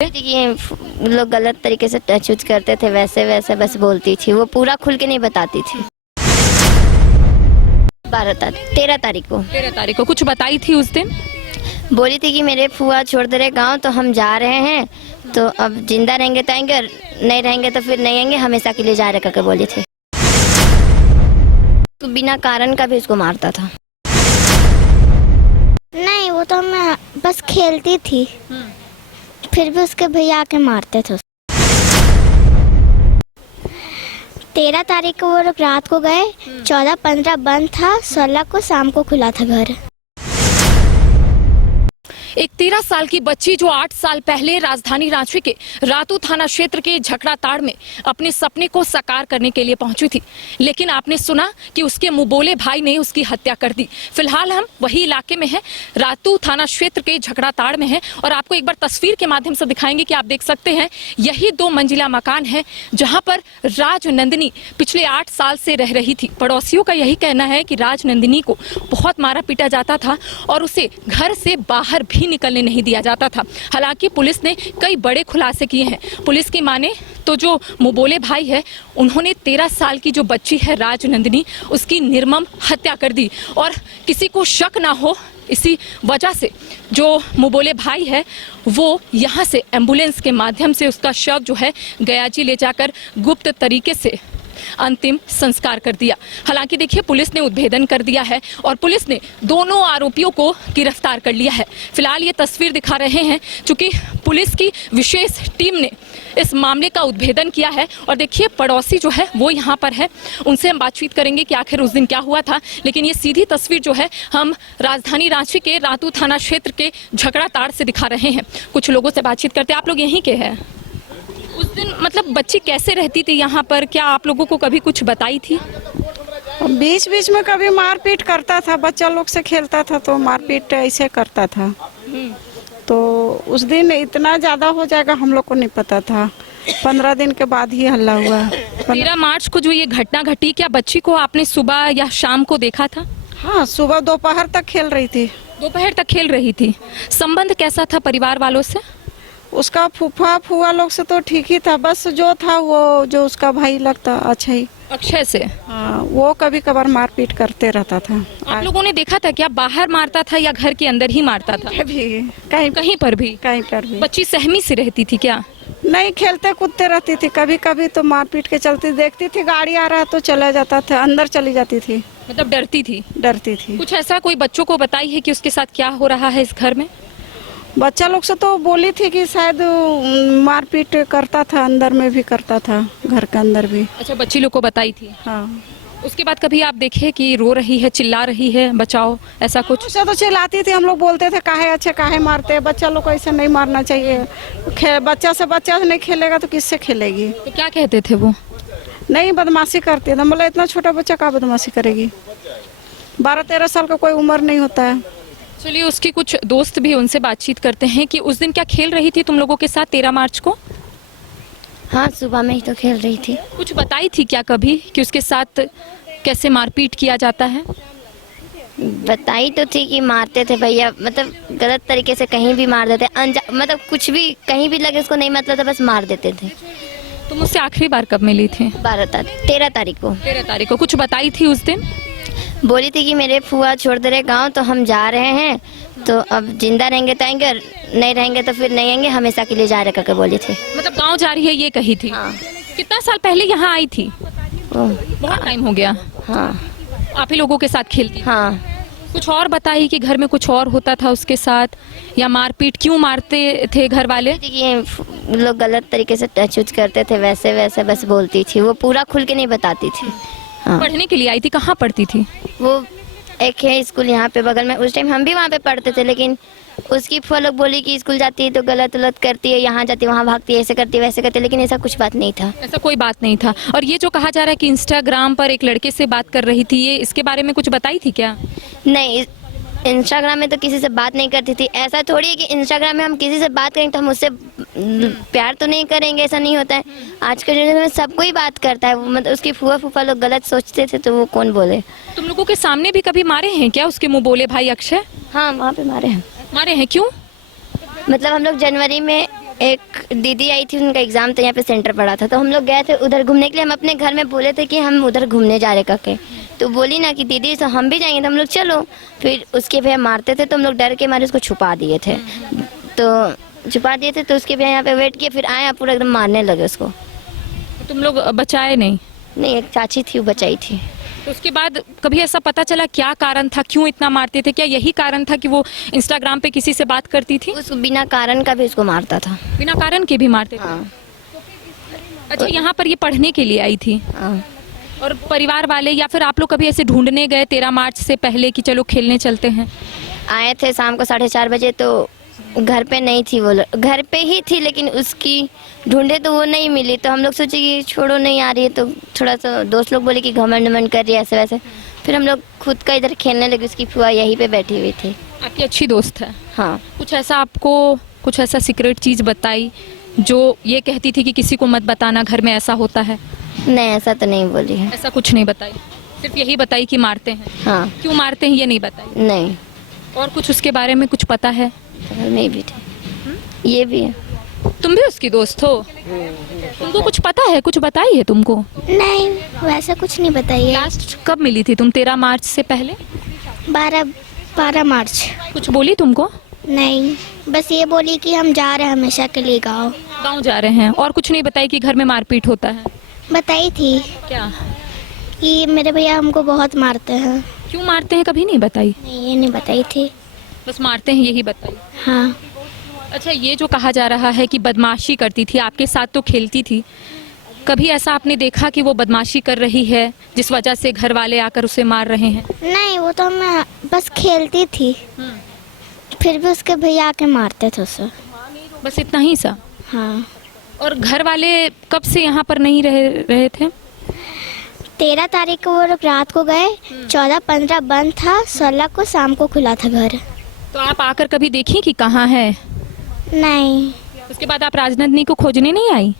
ये लोग गलत तरीके से टच उच करते थे, वैसे वैसे बस बोलती थी, वो पूरा खुल के नहीं बताती थी। 13 तारीख को कुछ बताई थी उस दिन? बोली थी कि मेरे फुआ छोड़ दे रहे गाँव, तो हम जा रहे हैं, तो अब जिंदा रहेंगे तो आएंगे और नहीं रहेंगे तो फिर नहीं आएंगे, हमेशा के लिए जा रहे करके बोली थी। तो बिना कारण का भी उसको मारता था। नहीं, वो तो मैं बस खेलती थी, फिर भी उसके भैया आके मारते थे। 13 तारीख को वो लोग रात को गए, 14-15 बंद था, 16 को शाम को खुला था घर। एक 13 साल की बच्ची जो 8 साल पहले राजधानी रांची के रातू थाना क्षेत्र के झकड़ाताड़ में अपने सपने को साकार करने के लिए पहुंची थी, लेकिन आपने सुना कि उसके मुंहबोले भाई ने उसकी हत्या कर दी। फिलहाल हम वही इलाके में हैं, रातू थाना क्षेत्र के झकड़ाताड़ में हैं, और आपको एक बार तस्वीर के माध्यम से दिखाएंगे कि आप देख सकते हैं यही 2 मंजिला मकान है जहां पर राजनंदिनी पिछले 8 साल से रह रही थी। पड़ोसियों का यही कहना है कि राजनंदिनी को बहुत मारा पीटा जाता था और उसे घर से बाहर भी निकलने नहीं दिया जाता था। हालांकि पुलिस ने कई बड़े खुलासे किए हैं। पुलिस की माने तो जो मुंहबोले भाई है, उन्होंने 13 साल की जो बच्ची है राजनंदिनी, उसकी निर्मम हत्या कर दी, और किसी को शक ना हो इसी वजह से जो मुंहबोले भाई है वो यहाँ से एम्बुलेंस के माध्यम से उसका शव जो है गयाजी ले जाकर गुप्त तरीके से अंतिम संस्कार कर दिया। हालांकि देखिए, पुलिस ने उद्भेदन कर दिया है और पुलिस ने दोनों आरोपियों को गिरफ्तार कर लिया है। फिलहाल ये तस्वीर दिखा रहे हैं क्योंकि पुलिस की विशेष टीम ने इस मामले का उद्भेदन किया है। और देखिए, पड़ोसी जो है वो यहाँ पर है, उनसे हम बातचीत करेंगे कि आखिर उस दिन क्या हुआ था। लेकिन ये सीधी तस्वीर जो है हम राजधानी रांची के रातू थाना क्षेत्र के झकड़ाताड़ से दिखा रहे हैं। कुछ लोगों से बातचीत करते हैं। आप लोग यहीं के हैं? उस दिन मतलब बच्ची कैसे रहती थी यहाँ पर? क्या आप लोगों को कभी कुछ बताई थी? बीच बीच में कभी मारपीट करता था, बच्चा लोग से खेलता था तो मारपीट ऐसे करता था। तो उस दिन इतना ज्यादा हो जाएगा हम लोग को नहीं पता था, 15 दिन के बाद ही हल्ला हुआ। 13 मार्च को जो ये घटना घटी, क्या बच्ची को आपने सुबह या शाम को देखा था? हाँ, सुबह दोपहर तक खेल रही थी। दोपहर तक खेल रही थी। संबंध कैसा था परिवार वालों से? उसका फूफा फुआ लोग से तो ठीक ही था, बस जो था वो जो उसका भाई लगता अच्छा ही, अक्षय से। हाँ, वो कभी कभार मारपीट करते रहता था। आप लोगों ने देखा था क्या बाहर मारता था या घर के अंदर ही मारता था? कहीं कहीं पर भी? कहीं पर भी। बच्ची सहमी सी रहती थी क्या? नहीं, खेलते कूदते रहती थी। कभी कभी तो मारपीट के चलती देखती थी गाड़ी आ रहा है तो चला जाता था, अंदर चली जाती थी। मतलब डरती थी? डरती थी। कुछ ऐसा कोई बच्चों को बताई है कि उसके साथ क्या हो रहा है इस घर में? बच्चा लोग से तो बोली थी कि शायद मारपीट करता था, अंदर में भी करता था, घर के अंदर भी। अच्छा, बच्ची लोग को बताई थी? हाँ। उसके बाद कभी आप देखे कि रो रही है, चिल्ला रही है, बचाओ, ऐसा कुछ? उसे तो चिल्लाती थी, हम लोग बोलते थे काहे अच्छे काहे मारते हैं, बच्चा लोग को ऐसे नहीं मारना चाहिए, बच्चा से नहीं खेलेगा तो किससे खेलेगी। तो क्या कहते थे वो? नहीं, बदमाशी करती है। मतलब इतना छोटा बच्चा का बदमाशी करेगी, 12-13 साल का कोई उम्र नहीं होता है। चलिए, उसकी कुछ दोस्त भी, उनसे बातचीत करते हैं कि उस दिन क्या खेल रही थी तुम लोगों के साथ 13 मार्च को? हाँ, सुबह में ही तो खेल रही थी। कुछ बताई थी क्या कभी कि उसके साथ कैसे मारपीट किया जाता है? बताई तो थी कि मारते थे भैया, मतलब गलत तरीके से कहीं भी मार देते, मतलब कुछ भी कहीं भी लगे उसको नहीं, मतलब था बस मार देते थे। तुम उससे आखिरी बार कब मिली थी? 13 तारीख को। 13 तारीख को। कुछ बताई थी उस दिन? बोली थी कि मेरे फुआ छोड़ दे रहे गाँव, तो हम जा रहे हैं, तो अब जिंदा रहेंगे तो आएंगे और नहीं रहेंगे तो फिर नहीं आएंगे, हमेशा के लिए जा रहे करके बोली थी। मतलब गांव जा रही है ये कही थी? हाँ। कितना साल पहले यहाँ आई थी? बहुत टाइम हो गया। हाँ। आप ही लोगों के साथ खेलती? हाँ। कुछ और बताई कि घर में कुछ और होता था उसके साथ, या मारपीट क्यों मारते थे घर वाले? ये लोग गलत तरीके से टच उच करते थे, वैसे वैसे बस बोलती थी, वो पूरा खुल के नहीं बताती थी। हाँ। पढ़ने के लिए आई थी? कहाँ पढ़ती थी वो? एक है स्कूल यहाँ पे बगल में, उस टाइम हम भी वहाँ पे पढ़ते थे, लेकिन उसकी फुआ लोग बोली कि स्कूल जाती है तो गलत उलत करती है, यहाँ जाती है वहाँ भागती है, ऐसे करती है वैसे करती है, लेकिन ऐसा कुछ बात नहीं था। ऐसा कोई बात नहीं था। और ये जो कहा जा रहा है कि इंस्टाग्राम पर एक लड़के से बात कर रही थी, ये इसके बारे में कुछ बताई थी क्या? नहीं, इंस्टाग्राम में तो किसी से बात नहीं करती थी। ऐसा थोड़ी है कि इंस्टाग्राम में हम किसी से बात करेंगे तो हम उससे प्यार तो नहीं करेंगे, ऐसा नहीं होता है। आज के जनरेशन में सब कोई बात करता है, मतलब उसकी फूफा लोग गलत सोचते थे तो वो कौन बोले। तुम लोगों के सामने भी कभी मारे हैं क्या उसके मुँह बोले भाई अक्षय? हाँ, वहाँ पे मारे हैं। मारे हैं? क्यों? मतलब हम लोग जनवरी में एक दीदी आई थी, उनका एग्जाम था, यहाँ पे सेंटर पड़ा था, तो हम लोग गए थे उधर घूमने के लिए। हम अपने घर में बोले थे कि हम उधर घूमने जा रहे करके, तो बोली ना कि दीदी तो हम भी जाएंगे, तो हम लोग चलो। फिर उसके भैया मारते थे, तो हम लोग डर के मारे उसको छुपा दिए थे। तो उसके भैया यहाँ पे वेट किए, फिर आए पूरा एकदम मारने लगे उसको। तुम लोग बचाए नहीं? नहीं, एक चाची थी वो बचाई थी। तो उसके बाद कभी ऐसा पता चला क्या कारण था, क्यों इतना मारते थे? क्या यही कारण था कि वो इंस्टाग्राम पे किसी से बात करती थी? उस बिना कारण का भी उसको मारता था। बिना कारण के भी मारते थे? हाँ अच्छा, यहाँ पर ये पढ़ने के लिए आई थी हाँ। और परिवार वाले या फिर आप लोग कभी ऐसे ढूंढने गए 13 मार्च से पहले कि चलो खेलने चलते हैं? आए थे शाम को 4:30 बजे, तो घर पे नहीं थी वो, घर पे ही थी, लेकिन उसकी ढूंढे तो वो नहीं मिली। तो हम लोग सोचे कि छोड़ो, नहीं आ रही है, तो थोड़ा सा दोस्त लोग बोले कि घमंड वमंड कर रही है ऐसे वैसे। फिर हम लोग खुद का इधर खेलने लगे। उसकी फुआ यहीं पे बैठी हुई थी। आपकी अच्छी दोस्त है? हाँ। कुछ ऐसा आपको कुछ ऐसा सीक्रेट चीज बताई जो ये कहती थी कि किसी को मत बताना, घर में ऐसा होता है? नहीं, ऐसा तो नहीं बोली है। ऐसा कुछ नहीं बताई, सिर्फ यही बताई कि मारते हैं। हाँ। क्यों मारते हैं ये नहीं बताई? नहीं। और कुछ उसके बारे में कुछ पता है? नहीं भी थे, ये भी है। तुम भी उसकी दोस्त हो? तुमको कुछ पता है, कुछ बताई है तुमको? नहीं, वैसा कुछ नहीं बताइए। लास्ट कब मिली थी तुम 13 मार्च से पहले? 12 मार्च। कुछ बोली तुमको? नहीं, बस ये बोली कि हम जा रहे हैं हमेशा के लिए गाँव। गाँव जा रहे हैं। और कुछ नहीं बताई कि घर में मारपीट होता है? बताई थी क्या? कि मेरे भैया हमको बहुत मारते हैं। क्यों मारते हैं कभी नहीं बताई? नहीं, ये नहीं बताई थी। बस मारते हैं यही बताई। हाँ। अच्छा, ये जो कहा जा रहा है कि बदमाशी करती थी, आपके साथ तो खेलती थी, कभी ऐसा आपने देखा कि वो बदमाशी कर रही है जिस वजह से घर वाले आकर उसे मार रहे हैं? नहीं, वो तो मैं बस खेलती थी, फिर भी उसके भैया आके मारते थे उसे। बस इतना ही सा? हाँ। और घर वाले कब से यहाँ पर नहीं रहे थे? 13 तारीख को वो लोग रात को गए, 14-15 बंद था, 16 को शाम को खुला था घर। तो आप आकर कभी देखी कि कहाँ है? नहीं। उसके बाद आप राजनंदिनी को खोजने नहीं आई?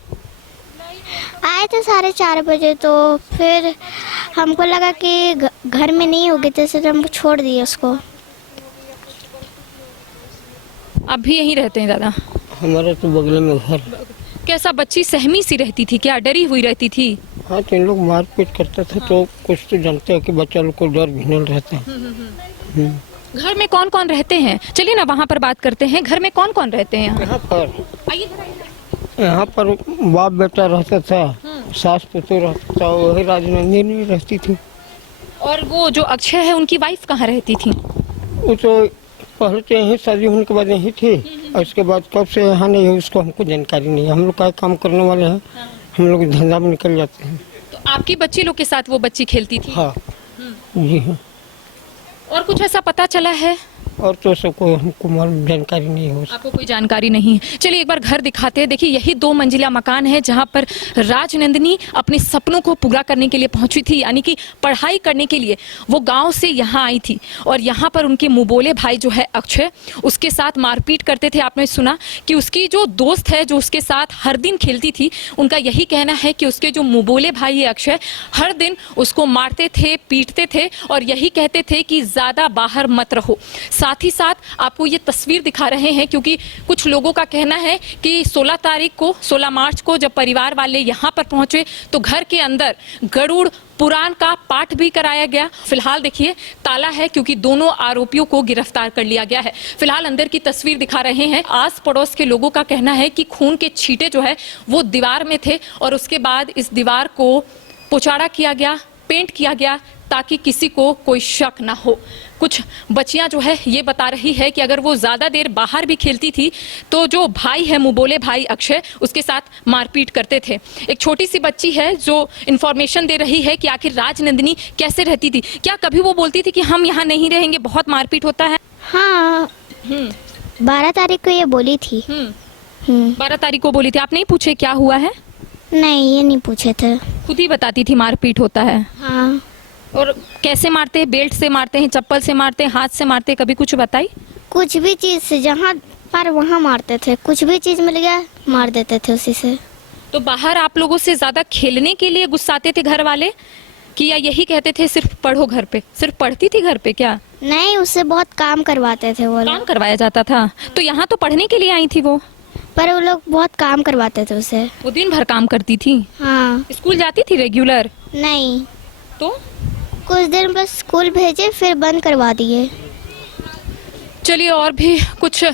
आए थे 4:30 बजे, तो फिर हमको लगा कि घर में नहीं होगी, तो इसलिए हम छोड़ दिए उसको। आप भी यहीं रहते हैं दादा? हमारा तो बगल में घर। कैसा, बच्ची सहमी सी रहती थी क्या, डरी हुई रहती थी? हाँ, तो इन लोग मारपीट करते थे। तो कुछ तो जानते हैं कि बच्चा लोग को डर घिनल रहता है। घर में कौन कौन रहते हैं? चलिए ना वहाँ पर बात करते हैं। घर में कौन कौन रहते हैं यहाँ? यहाँ पर बाप बेटा रहता था, सास पुतु रहता था, वही राजनंदिनी रहती थी। और वो जो अक्षय है उनकी वाइफ कहाँ रहती थी? वो तो पहले तो यहीं शादी होने के बाद यहीं थी, और उसके बाद कब से यहाँ नहीं है उसको हमको जानकारी नहीं है। हम लोग का काम करने वाले हैं, हम लोग धंधा में निकल जाते हैं। तो आपकी बच्ची लोग के साथ वो बच्ची खेलती थी? हाँ जी हाँ। और कुछ ऐसा पता चला है? और तो सबको हमको जानकारी नहीं हो। आपको कोई जानकारी नहीं है? चलिए एक बार घर दिखाते हैं। देखिए, यही 2 मंजिला मकान है जहां पर राजनंदिनी अपने सपनों को पूरा करने के लिए पहुंची थी, यानी कि पढ़ाई करने के लिए वो गांव से यहाँ आई थी। और यहाँ पर उनके मुंहबोले भाई जो है अक्षय, उसके साथ मारपीट करते थे। आपने सुना कि उसकी जो दोस्त है जो उसके साथ हर दिन खेलती थी, उनका यही कहना है कि उसके जो मुंहबोले भाई है अक्षय, हर दिन उसको मारते थे, पीटते थे और यही कहते थे कि ज्यादा बाहर मत रहो। साथ ही साथ आपको ये तस्वीर दिखा रहे हैं क्योंकि कुछ लोगों का कहना है कि 16 मार्च को जब परिवार वाले यहाँ पर पहुंचे तो घर के अंदर गरुड़ पुराण का पाठ भी कराया गया। फिलहाल देखिए ताला है क्योंकि दोनों आरोपियों को गिरफ्तार कर लिया गया है। फिलहाल अंदर की तस्वीर दिखा रहे हैं। आस पड़ोस के लोगों का कहना है कि खून के छींटे जो है वो दीवार में थे और उसके बाद इस दीवार को पुचाड़ा किया गया, पेंट किया गया ताकि किसी को कोई शक ना हो। कुछ बच्चियां जो है ये बता रही है कि अगर वो ज़्यादा देर बाहर भी खेलती थी तो जो भाई है मुंहबोले भाई अक्षय, उसके साथ मारपीट करते थे। एक छोटी सी बच्ची है जो इन्फॉर्मेशन दे रही है कि आखिर राजनंदिनी कैसे रहती थी। क्या कभी वो बोलती थी कि हम यहाँ नहीं रहेंगे, बहुत मारपीट होता है? हाँ, 12 तारीख को ये बोली थी। 12 तारीख को बोली थी। आप नहीं पूछे क्या हुआ है? नहीं, ये नहीं पूछे थे। खुद ही बताती थी मारपीट होता है। हाँ। और कैसे मारते हैं? बेल्ट से मारते हैं, चप्पल से मारते हैं, हाथ से मारते हैं? कभी कुछ बताई? कुछ भी चीज़ से, जहाँ पर वहाँ मारते थे। कुछ भी चीज़ मिल गया मार देते थे उसी से। तो बाहर आप लोगों से ज्यादा खेलने के लिए गुस्साते थे घर वाले कि या यही कहते थे सिर्फ पढ़ो घर पे? सिर्फ पढ़ती थी घर पे क्या? नहीं, उससे बहुत काम करवाते थे वो काम लोग। करवाया जाता था। तो यहाँ तो पढ़ने के लिए आई थी वो? पर वो लोग बहुत काम करवाते थे उसे। वो दिन भर काम करती थी? हाँ। स्कूल जाती थी रेगुलर? नहीं, तो कुछ दिन बस स्कूल भेजे फिर बंद करवा दिए। चलिए और भी कुछ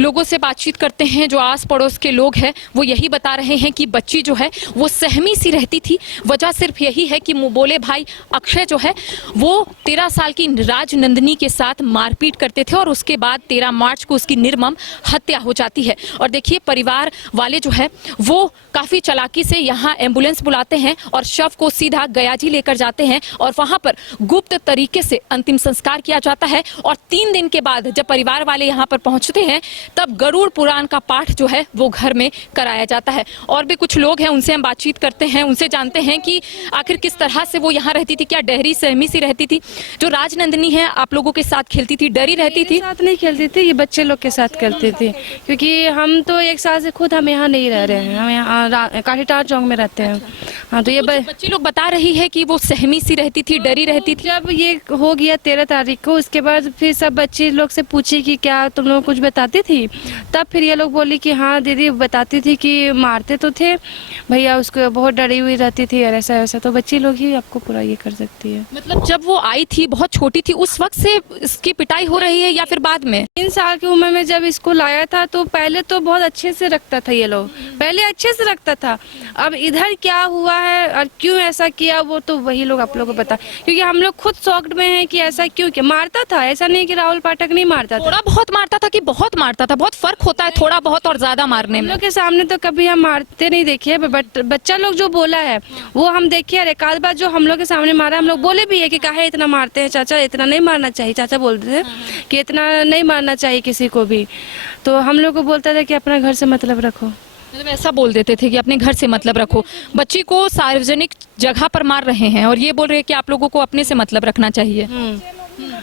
लोगों से बातचीत करते हैं जो आस पड़ोस के लोग हैं। वो यही बता रहे हैं कि बच्ची जो है वो सहमी सी रहती थी। वजह सिर्फ यही है कि मुंबोले भाई अक्षय जो है वो 13 साल की राजनंदिनी के साथ मारपीट करते थे और उसके बाद 13 मार्च को उसकी निर्मम हत्या हो जाती है। और देखिए परिवार वाले जो है वो काफ़ी चालाकी से यहाँ एम्बुलेंस बुलाते हैं और शव को सीधा गयाजी लेकर जाते हैं और वहाँ पर गुप्त तरीके से अंतिम संस्कार किया जाता है। और 3 दिन के बाद जब परिवार वाले यहाँ पर पहुँचते हैं तब गरुड़ पुराण का पाठ जो है वो घर में कराया जाता है। और भी कुछ लोग हैं उनसे हम बातचीत करते हैं, उनसे जानते हैं कि आखिर किस तरह से वो यहाँ रहती थी, क्या डहरी सहमी सी रहती थी। जो राजनंदिनी है आप लोगों के साथ खेलती थी, डरी रहती थी? साथ नहीं खेलती थी, ये बच्चे लोग के साथ खेलती थी क्योंकि हम तो 1 साल से खुद हम यहाँ नहीं रह रहे हैं, हम यहाँ काठीटार चौक में रहते हैं। हाँ तो ये बच्चे लोग बता रही है कि वो सहमी सी रहती थी, डरी रहती थी। जब ये हो गया 13 तारीख को, उसके बाद फिर सब बच्चे लोग से पूछी कि क्या तुम लोग कुछ बताती थी, तब फिर ये लोग बोली कि हाँ दीदी बताती थी कि मारते तो थे भैया, उसको बहुत डरी हुई रहती थी और ऐसा वैसा। तो बच्ची लोग ही आपको पूरा ये कर सकती है। मतलब जब वो आई थी बहुत छोटी थी उस वक्त से इसकी पिटाई हो रही है या फिर बाद में? 3 साल की उम्र में जब स्कूल आया था तो पहले तो बहुत अच्छे से रखता था, ये लोग पहले अच्छे से रखता था। अब इधर क्या हुआ है और क्यों ऐसा किया वो तो वही लोग आप लोगों को बता, क्योंकि हम लोग खुद शॉक्ड में हैं कि ऐसा क्यों किया। मारता था, ऐसा नहीं कि राहुल पाठक नहीं मारता था, थोड़ा बहुत मारता था कि बहुत मारता था? बहुत फर्क होता है थोड़ा बहुत और ज्यादा मारने हम में। लोग के सामने तो कभी हम मारते नहीं देखे, बट बच्चा लोग जो बोला है वो हम देखे। और एक आध बार जो हम लोग के सामने मारा, हम लोग बोले भी है कि काहे इतना मारते हैं चाचा, इतना नहीं मारना चाहिए। चाचा बोलते थे कि इतना नहीं मारना चाहिए किसी को भी। तो हम लोग को बोलता था कि अपना घर से मतलब रखो। मतलब ऐसा बोल देते थे कि अपने घर से मतलब रखो। बच्ची को सार्वजनिक जगह पर मार रहे हैं और ये बोल रहे हैं कि आप लोगों को अपने से मतलब रखना चाहिए।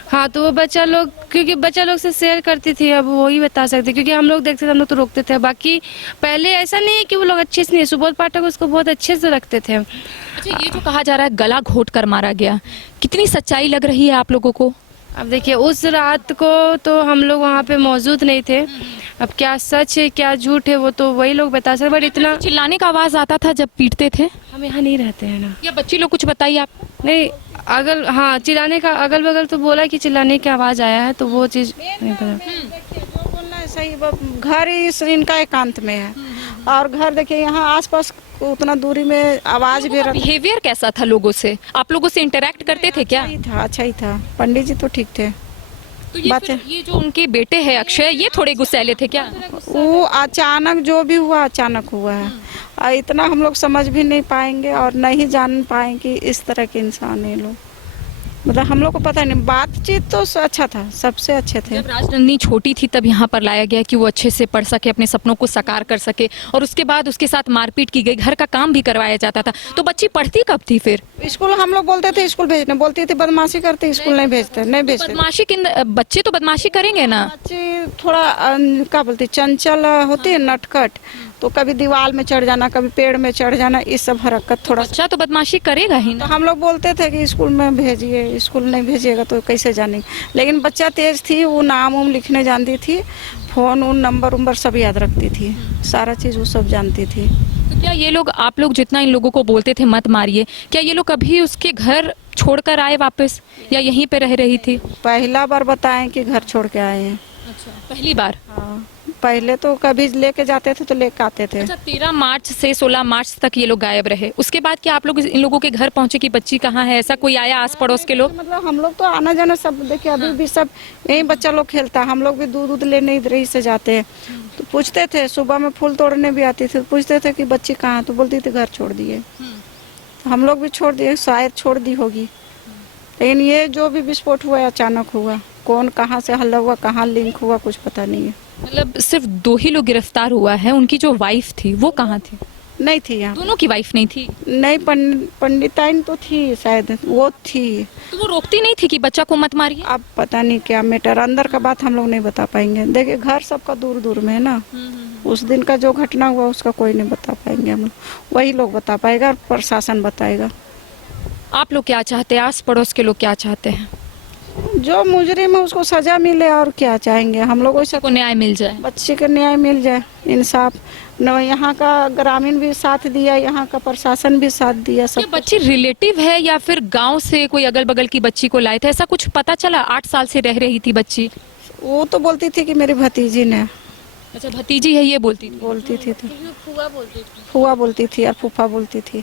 हाँ तो वो बच्चा लोग, क्योंकि बच्चा लोग से शेयर करती थी, अब वो ही बता सकते, क्योंकि हम लोग देखते थे हम लोग तो रोकते थे। बाकी पहले ऐसा नहीं है कि वो लोग अच्छे से नहीं, सुबोध पाठक उसको बहुत अच्छे से रखते थे। अच्छा ये जो कहा जा रहा है गला घोट कर मारा गया, कितनी सच्चाई लग रही है आप लोगों को? अब देखिए उस रात को तो हम लोग वहाँ पे मौजूद नहीं थे, अब क्या सच है क्या झूठ है वो तो वही लोग बता सकते। बट इतना चिल्लाने का आवाज आता था जब पीटते थे? हम यहाँ नहीं रहते हैं ना। या बच्ची लोग कुछ बताइए आप? नहीं अगल, हाँ चिल्लाने का अगल बगल तो बोला कि चिल्लाने की आवाज आया है, तो वो चीज नहीं पता। जो बोलना है सही, घर ही इनका एकांत में है और घर देखिए यहाँ आसपास उतना दूरी में आवाज भी रख। बिहेवियर कैसा था लोगों से? आप लोगों से इंटरेक्ट करते थे क्या? ही था, अच्छा ही था। पंडित जी तो ठीक थे। तो ये जो उनके बेटे हैं अक्षय, ये थोड़े गुस्सैले थे क्या? वो अचानक जो भी हुआ अचानक हुआ है और इतना हम लोग समझ भी नहीं पाएंगे और नहीं जान पाएंगे इस तरह के इंसान ये लोग। मतलब हम लोग को पता नहीं, बातचीत तो अच्छा था, सबसे अच्छे थे। जब राजनंदिनी छोटी थी तब यहाँ पर लाया गया कि वो अच्छे से पढ़ सके, अपने सपनों को साकार कर सके, और उसके बाद उसके साथ मारपीट की गई, घर का काम भी करवाया जाता था। तो बच्ची पढ़ती कब थी फिर? स्कूल हम लोग बोलते थे स्कूल भेजने, बोलती थी बदमाशी करते, स्कूल नहीं भेजते, नहीं भेजते। बदमाशी बच्चे तो बदमाशी करेंगे ना। बच्चे थोड़ा क्या बोलते चंचल होती है, नटखट, तो कभी दीवार में चढ़ जाना, कभी पेड़ में चढ़ जाना, इस सब हरकत थोड़ा। बच्चा तो बदमाशी करेगा ही तो ना। हम लोग बोलते थे कि स्कूल में भेजिए, स्कूल नहीं भेजिएगा तो कैसे जानेंगे। लेकिन बच्चा तेज थी, वो नाम उम लिखने जानती थी, फोन उन नंबर उम्बर सब याद रखती थी, सारा चीज़ वो सब जानती थी। तो क्या ये लोग, आप लोग जितना इन लोगों को बोलते थे मत मारिए, क्या ये लोग कभी उसके घर छोड़कर आए वापस या यहीं पे रह रही थी? पहला बार बताएं कि घर छोड़ के आए हैं। अच्छा, पहली बार? हाँ, पहले तो कभी लेके जाते थे तो लेके आते थे। अच्छा, 13 मार्च से 16 मार्च तक ये लोग गायब रहे। उसके बाद क्या आप लोग इन लोगों के घर पहुंचे कि बच्ची कहाँ है? ऐसा कोई आया आस पड़ोस के लोग? मतलब हम लोग तो आना जाना सब देखिए, अभी भी सब यही बच्चा लोग खेलता है, हम लोग भी दूध दूध लेने इधर ही से जाते हैं। तो पूछते थे, सुबह में फूल तोड़ने भी आती थी, पूछते थे कि बच्ची कहाँ है, तो बोलती थी घर छोड़ दिए। तो हम लोग भी छोड़ दिए, शायद छोड़ दी होगी। लेकिन ये जो भी विस्फोट हुआ अचानक हुआ, कौन कहाँ से हल्ला हुआ, कहाँ लिंक हुआ, कुछ पता नहीं है। मतलब सिर्फ 2 ही लोग गिरफ्तार हुआ है। उनकी जो वाइफ थी वो कहाँ थी? नहीं थी यहाँ, दोनों की वाइफ नहीं थी? नहीं पंडिताइन तो थी शायद, वो थी। तो वो रोकती नहीं थी कि बच्चा को मत मारिए? अब पता नहीं क्या मैटर, अंदर का बात हम लोग नहीं बता पाएंगे। देखिए घर सबका दूर दूर में है ना, उस दिन का जो घटना हुआ उसका कोई नहीं बता पाएंगे हम लोग, वही लोग बता पाएगा और प्रशासन बताएगा। आप लोग क्या चाहते हैं? आस पड़ोस के लोग क्या चाहते हैं? जो मुजरिम है उसको सजा मिले और क्या चाहेंगे हम लोग। वैसे को न्याय मिल जाए। बच्चे को न्याय मिल जाए, इंसाफ न। यहाँ का ग्रामीण भी साथ दिया, यहाँ का प्रशासन भी साथ दिया। ये सब बच्ची रिलेटिव है या फिर गांव से कोई अगल बगल की बच्ची को लाए थे, ऐसा कुछ पता चला? 8 साल से रह रही थी बच्ची। वो तो बोलती थी कि मेरी भतीजी ने। अच्छा, भतीजी है ये बोलती थी। तो फुआ बोलती थी और फूफा बोलती थी।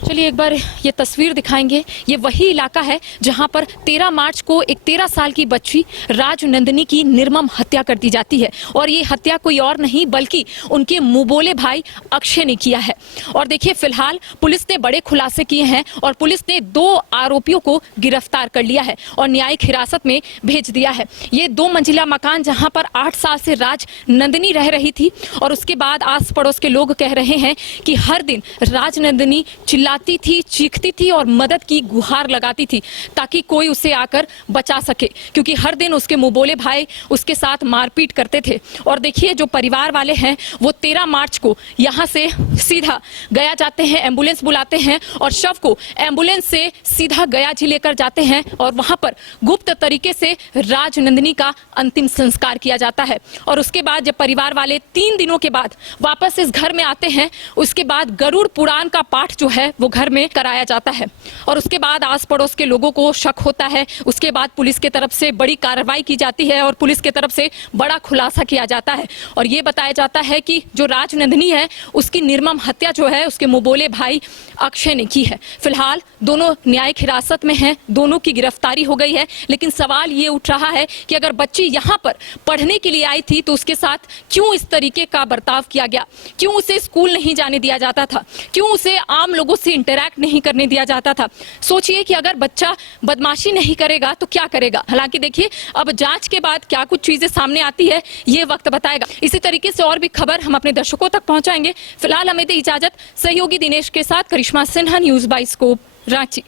चलिए एक बार ये तस्वीर दिखाएंगे। ये वही इलाका है जहां पर 13 मार्च को एक 13 साल की बच्ची राजनंदिनी की निर्मम हत्या कर दी जाती है। और ये हत्या कोई और नहीं बल्कि उनके मुंहबोले भाई अक्षय ने किया है। और देखिए फिलहाल पुलिस ने बड़े खुलासे किए हैं और पुलिस ने 2 आरोपियों को गिरफ्तार कर लिया है और न्यायिक हिरासत में भेज दिया है। ये 2 मंजिला मकान जहां पर 8 साल से राजनंदिनी रह रही थी और उसके बाद आस पड़ोस के लोग कह रहे हैं कि हर दिन राजनंदिनी चिल्लाती थी, चीखती थी और मदद की गुहार लगाती थी ताकि कोई उसे आकर बचा सके, क्योंकि हर दिन उसके मुंहबोले भाई उसके साथ मारपीट करते थे। और देखिए जो परिवार वाले हैं वो 13 मार्च को यहाँ से सीधा गया जाते हैं, एम्बुलेंस बुलाते हैं और शव को एम्बुलेंस से सीधा गया जी लेकर जाते हैं और वहां पर गुप्त तरीके से राजनंदिनी का अंतिम संस्कार किया जाता है। और उसके बाद जब परिवार वाले 3 दिनों के बाद वापस इस घर में आते हैं, उसके बाद गरुड़ पुराण का पाठ जो है वो घर में कराया जाता है। और उसके बाद आस पड़ोस के लोगों को शक होता है। उसके बाद पुलिस की तरफ से बड़ी कार्रवाई की जाती है और पुलिस की तरफ से बड़ा खुलासा किया जाता है और ये बताया जाता है कि जो राजनंदिनी है उसकी निर्मम हत्या जो है उसके मुंहबोले भाई अक्षय ने की है। फिलहाल दोनों न्यायिक हिरासत में हैं, दोनों की गिरफ्तारी हो गई है। लेकिन सवाल ये उठ रहा है कि अगर बच्ची यहाँ पर पढ़ने के लिए आई थी तो उसके साथ क्यों इस तरीके का बर्ताव किया गया? क्यों उसे स्कूल नहीं जाने दिया जाता था? क्यों उसे आम लोगों से इंटरैक्ट नहीं करने दिया जाता था? सोचिए कि अगर बच्चा बदमाशी नहीं करेगा तो क्या करेगा। हालांकि देखिए अब जांच के बाद क्या कुछ चीजें सामने आती है ये वक्त बताएगा। इसी तरीके से और भी खबर हम अपने दर्शकों तक पहुंचाएंगे। फिलहाल हमें दे इजाजत। सहयोगी दिनेश के साथ Karishma Sinha, news bioscope, Ranchi.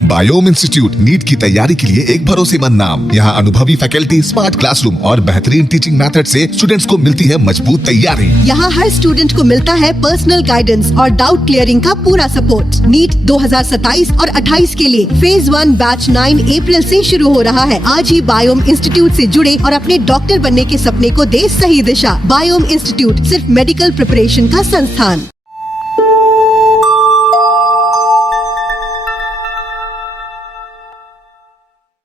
Biome institute NEET की तैयारी के लिए एक भरोसेमंद नाम। यहाँ अनुभवी फैकल्टी, स्मार्ट क्लासरूम और बेहतरीन टीचिंग मेथड से स्टूडेंट्स को मिलती है मजबूत तैयारी। यहाँ हर स्टूडेंट को मिलता है पर्सनल गाइडेंस और डाउट क्लियरिंग का पूरा सपोर्ट। नीट 2027 और 28 के लिए फेज 1 बैच 9 अप्रैल से शुरू हो रहा है। आज ही बायोम इंस्टीट्यूट से जुड़े और अपने डॉक्टर बनने के सपने को दे सही दिशा। बायोम इंस्टीट्यूट सिर्फ मेडिकल प्रिपरेशन का संस्थान।